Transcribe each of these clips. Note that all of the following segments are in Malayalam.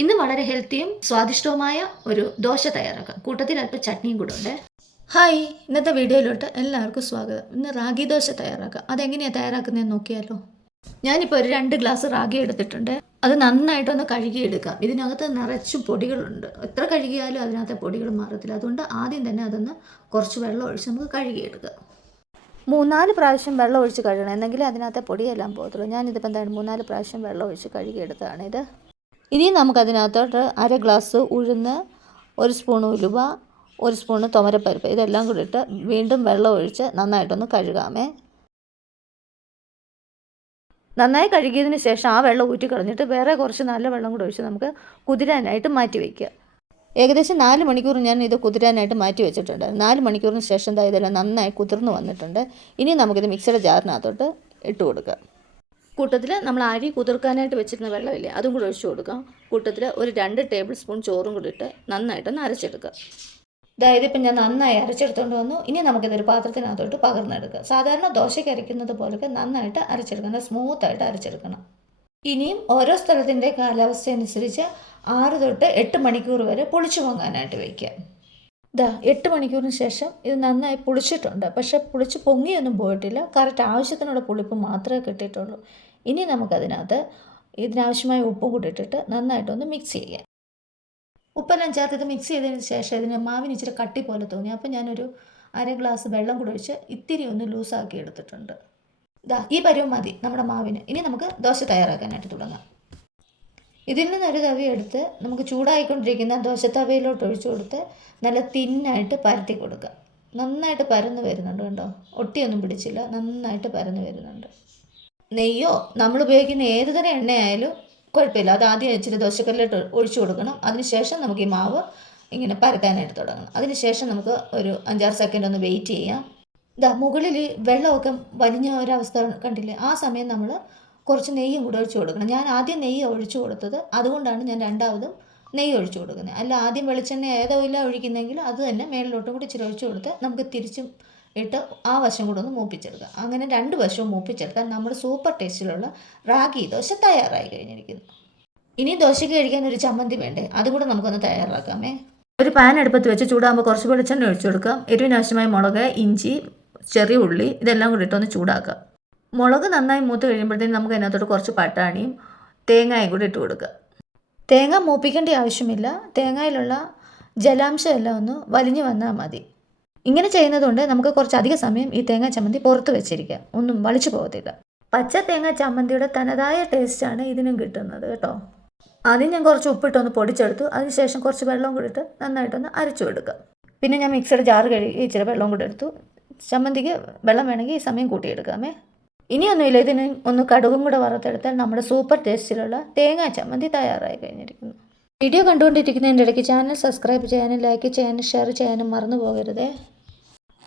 ഇന്ന് വളരെ ഹെൽത്തിയും സ്വാദിഷ്ടവുമായ ഒരു ദോശ തയ്യാറാക്കാം. കൂട്ടത്തിൽ അല്പം ചട്നിയും കൂടെ ഉണ്ട്. ഹായ്, ഇന്നത്തെ വീഡിയോയിലോട്ട് എല്ലാവർക്കും സ്വാഗതം. ഇന്ന് റാഗി ദോശ തയ്യാറാക്കാം. അതെങ്ങനെയാണ് തയ്യാറാക്കുന്നതെന്ന് നോക്കിയാലോ. ഞാനിപ്പോൾ ഒരു 2 ഗ്ലാസ് റാഗി എടുത്തിട്ടുണ്ട്. അത് നന്നായിട്ടൊന്ന് കഴുകിയെടുക്കാം. ഇതിനകത്ത് നിറച്ചും പൊടികളുണ്ട്. എത്ര കഴുകിയാലും അതിനകത്തെ പൊടികൾ മാറത്തില്ല. അതുകൊണ്ട് ആദ്യം തന്നെ അതൊന്ന് കുറച്ച് വെള്ളം ഒഴിച്ച് നമുക്ക് കഴുകിയെടുക്കാം. 3-4 പ്രാവശ്യം വെള്ളം ഒഴിച്ച് കഴുകണം, എന്നെങ്കിലും അതിനകത്തെ പൊടിയെല്ലാം പോകത്തുള്ളൂ. ഞാനിതിപ്പോൾ എന്താണ് 3-4 പ്രാവശ്യം വെള്ളം ഒഴിച്ച് കഴുകിയെടുത്തതാണിത്. ഇനി നമുക്കതിനകത്തോട്ട് 1/2 ഗ്ലാസ് ഉഴുന്ന്, 1 സ്പൂൺ ഉലുവ, 1 സ്പൂണ് തുവരപ്പരിപ്പ് ഇതെല്ലാം കൂടി ഇട്ട് വീണ്ടും വെള്ളം ഒഴിച്ച് നന്നായിട്ടൊന്ന് കഴുകാമേ. നന്നായി കഴുകിയതിന് ശേഷം ആ വെള്ളം ഊറ്റി കളഞ്ഞിട്ട് വേറെ കുറച്ച് നല്ല വെള്ളം കൂടി ഒഴിച്ച് നമുക്ക് കുതിരാനായിട്ട് മാറ്റി വയ്ക്കുക. ഏകദേശം 4 മണിക്കൂർ ഞാൻ ഇത് കുതിരാനായിട്ട് മാറ്റി വെച്ചിട്ടുണ്ട്. 4 മണിക്കൂറിന് ശേഷം ഇതെല്ലാം നന്നായി കുതിർന്ന് വന്നിട്ടുണ്ട്. ഇനി നമുക്കിത് മിക്സിയുടെ ജാറിനകത്തോട്ട് ഇട്ട് കൊടുക്കാം. കൂട്ടത്തിൽ നമ്മൾ അരി കുതിർക്കാനായിട്ട് വെച്ചിരുന്ന വെള്ളമില്ലേ, അതും കൂടി ഒഴിച്ചു കൊടുക്കാം. കൂട്ടത്തിൽ ഒരു 2 ടേബിൾ സ്പൂൺ ചോറും കൂടി ഇട്ട് നന്നായിട്ടൊന്ന് അരച്ചെടുക്കുക. അതായത് ഇപ്പം ഞാൻ നന്നായി അരച്ചെടുത്തുകൊണ്ട് വന്നു. ഇനി നമുക്കിതൊരു പാത്രത്തിനകത്തോട്ട് പകർന്നെടുക്കുക. സാധാരണ ദോശയ്ക്ക് അരയ്ക്കുന്നത് പോലൊക്കെ നന്നായിട്ട് അരച്ചെടുക്കണം, സ്മൂത്തായിട്ട് അരച്ചെടുക്കണം. ഇനിയും ഓരോ സ്ഥലത്തിൻ്റെ കാലാവസ്ഥ അനുസരിച്ച് 6 തൊട്ട് 8 മണിക്കൂർ വരെ പുളിച്ചു പൊങ്ങാനായിട്ട് വയ്ക്കുക. 8 മണിക്കൂറിന് ശേഷം ഇത് നന്നായി പുളിച്ചിട്ടുണ്ട്. പക്ഷേ പുളിച്ച് പൊങ്ങിയൊന്നും പോയിട്ടില്ല. കറക്റ്റ് ആവശ്യത്തിനുള്ള പുളിപ്പ് മാത്രമേ കിട്ടിയിട്ടുള്ളൂ. ഇനി നമുക്കതിനകത്ത് ഇതിനാവശ്യമായ ഉപ്പും കൂടി ഇട്ടിട്ട് നന്നായിട്ടൊന്ന് മിക്സ് ചെയ്യാം. ഉപ്പെല്ലാം ചേർത്ത് ഇത് മിക്സ് ചെയ്തതിന് ശേഷം ഇതിന് മാവിന് ഇച്ചിരി കട്ടി പോലെ തോന്നി. അപ്പോൾ ഞാനൊരു 1/2 ഗ്ലാസ് വെള്ളം കൂടി ഒഴിച്ച് ഇത്തിരി ഒന്ന് ലൂസാക്കി എടുത്തിട്ടുണ്ട്. ഈ പരുവം മതി നമ്മുടെ മാവിന്. ഇനി നമുക്ക് ദോശ തയ്യാറാക്കാനായിട്ട് തുടങ്ങാം. ഇതിൽ നിന്നൊരു തവി എടുത്ത് നമുക്ക് ചൂടായിക്കൊണ്ടിരിക്കുന്ന ദോശത്തവയിലോട്ട് ഒഴിച്ചു കൊടുത്ത് നല്ല തിന്നായിട്ട് പരത്തി കൊടുക്കുക. നന്നായിട്ട് പരന്ന് വരുന്നുണ്ട്, കണ്ടോ, ഒട്ടിയൊന്നും പിടിച്ചില്ല, നന്നായിട്ട് പരന്ന് വരുന്നുണ്ട്. നെയ്യോ നമ്മൾ ഉപയോഗിക്കുന്ന ഏത് തരം എണ്ണയായാലും കുഴപ്പമില്ല. അത് ആദ്യം ഇച്ചിരി ദോശക്കല്ലിലോട്ട് ഒഴിച്ചു കൊടുക്കണം. അതിനുശേഷം നമുക്ക് ഈ മാവ് ഇങ്ങനെ പരത്താനായിട്ട് തുടങ്ങണം. അതിനുശേഷം നമുക്ക് ഒരു 5-6 സെക്കൻഡ് ഒന്ന് വെയിറ്റ് ചെയ്യാം. മുകളിൽ വെള്ളമൊക്കെ വലിഞ്ഞ ഒരവസ്ഥ കണ്ടില്ലേ, ആ സമയം നമ്മൾ കുറച്ച് നെയ്യും കൂടെ ഒഴിച്ചു കൊടുക്കണം. ഞാൻ ആദ്യം നെയ്യ് ഒഴിച്ചു കൊടുത്തത്, അതുകൊണ്ടാണ് ഞാൻ രണ്ടാമതും നെയ്യ് ഒഴിച്ചു കൊടുക്കുന്നത്. അല്ല ആദ്യം വെളിച്ചെണ്ണ ഏതോ ഇല്ല ഒഴിക്കുന്നെങ്കിൽ അത് തന്നെ മേളിലോട്ടും കൂടി ഇച്ചിരി ഒഴിച്ചു കൊടുത്ത് നമുക്ക് തിരിച്ചും ഇട്ട് ആ വശം കൂടെ ഒന്ന് മൂപ്പിച്ചെടുക്കുക. അങ്ങനെ 2 വശവും മൂപ്പിച്ചെടുത്താൽ നമ്മുടെ സൂപ്പർ ടേസ്റ്റിലുള്ള റാഗി ദോശ തയ്യാറായി കഴിഞ്ഞിരിക്കുന്നു. ഇനി ദോശയ്ക്ക് കഴിക്കാൻ ഒരു ചമ്മന്തി വേണ്ടേ, അതുകൂടെ നമുക്കൊന്ന് തയ്യാറാക്കാമേ. ഒരു പാൻ അടുപ്പത്ത് വെച്ച് ചൂടാകുമ്പോൾ കുറച്ച് വെളിച്ചെണ്ണ ഒഴിച്ചു കൊടുക്കാം. എരിവിനാവശ്യമായ മുളക്, ഇഞ്ചി, ചെറിയ ഉള്ളി ഇതെല്ലാം കൂടി ഇട്ടൊന്ന് ചൂടാക്കാം. മുളക് നന്നായി മൂത്ത് കഴിയുമ്പോഴത്തേക്കും നമുക്ക് അതിനകത്തോട്ട് കുറച്ച് പട്ടാണിയും തേങ്ങയും കൂടി ഇട്ട് കൊടുക്കുക. തേങ്ങ മൂപ്പിക്കേണ്ട ആവശ്യമില്ല. തേങ്ങയിലുള്ള ജലാംശം എല്ലാം ഒന്ന് വലിഞ്ഞു വന്നാൽ മതി. ഇങ്ങനെ ചെയ്യുന്നതുകൊണ്ട് നമുക്ക് കുറച്ചധിക സമയം ഈ തേങ്ങാ ചമ്മന്തി പുറത്ത് വെച്ചിരിക്കാം, ഒന്നും വളിച്ചു പോകത്തില്ല. പച്ച തേങ്ങാ ചമ്മന്തിയുടെ തനതായ ടേസ്റ്റാണ് ഇതിനും കിട്ടുന്നത് കേട്ടോ. ആദ്യം ഞാൻ കുറച്ച് ഉപ്പിട്ടൊന്ന് പൊടിച്ചെടുത്തു. അതിനുശേഷം കുറച്ച് വെള്ളം കൂടി ഇട്ട് നന്നായിട്ടൊന്ന് അരച്ചു എടുക്കാം. പിന്നെ ഞാൻ മിക്സിയുടെ ജാറ് കഴുകി ഇച്ചിരി വെള്ളം കൂടി എടുത്തു. ചമ്മന്തിക്ക് വെള്ളം വേണമെങ്കിൽ ഈ സമയം കൂട്ടിയെടുക്കാമേ. ഇനിയൊന്നുമില്ല, ഇതിന് ഒന്ന് കടുകും കൂടെ വറുത്തെടുത്താൽ നമ്മുടെ സൂപ്പർ ടേസ്റ്റിലുള്ള തേങ്ങാ ചമ്മന്തി തയ്യാറായി കഴിഞ്ഞിരിക്കുന്നു. വീഡിയോ കണ്ടുകൊണ്ടിരിക്കുന്നതിൻ്റെ ഇടയ്ക്ക് ചാനൽ സബ്സ്ക്രൈബ് ചെയ്യാനും ലൈക്ക് ചെയ്യാനും ഷെയർ ചെയ്യാനും മറന്നു പോകരുതേ.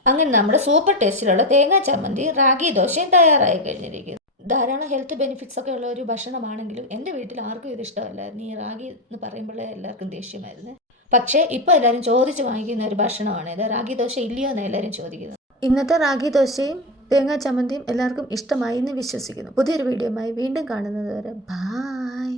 അങ്ങനെ നമ്മുടെ സൂപ്പർ ടേസ്റ്റിലുള്ള തേങ്ങാ ചമ്മന്തി റാഗി ദോശയും തയ്യാറായി കഴിഞ്ഞിരിക്കുന്നു. ധാരാളം ഹെൽത്ത് ബെനിഫിറ്റ്സ് ഒക്കെ ഉള്ള ഒരു ഭക്ഷണമാണെങ്കിലും എൻ്റെ വീട്ടിൽ ആർക്കും ഇത് ഇഷ്ടമല്ലായിരുന്നു. ഈ റാഗി എന്ന് പറയുമ്പോഴേ എല്ലാവർക്കും ദേഷ്യമായിരുന്നു. പക്ഷേ ഇപ്പോൾ എല്ലാവരും ചോദിച്ച് വാങ്ങിക്കുന്ന ഒരു ഭക്ഷണമാണിത്. റാഗി ദോശ ഇല്ലയോ എന്ന് എല്ലാവരും ചോദിക്കുന്നു. ഇന്നത്തെ റാഗി ദോശയും തേങ്ങാ ചമ്മന്തിയും എല്ലാവർക്കും ഇഷ്ടമായി എന്ന് വിശ്വസിക്കുന്നു. പുതിയൊരു വീഡിയോയുമായി വീണ്ടും കാണുന്നത് വരെ ബായ്.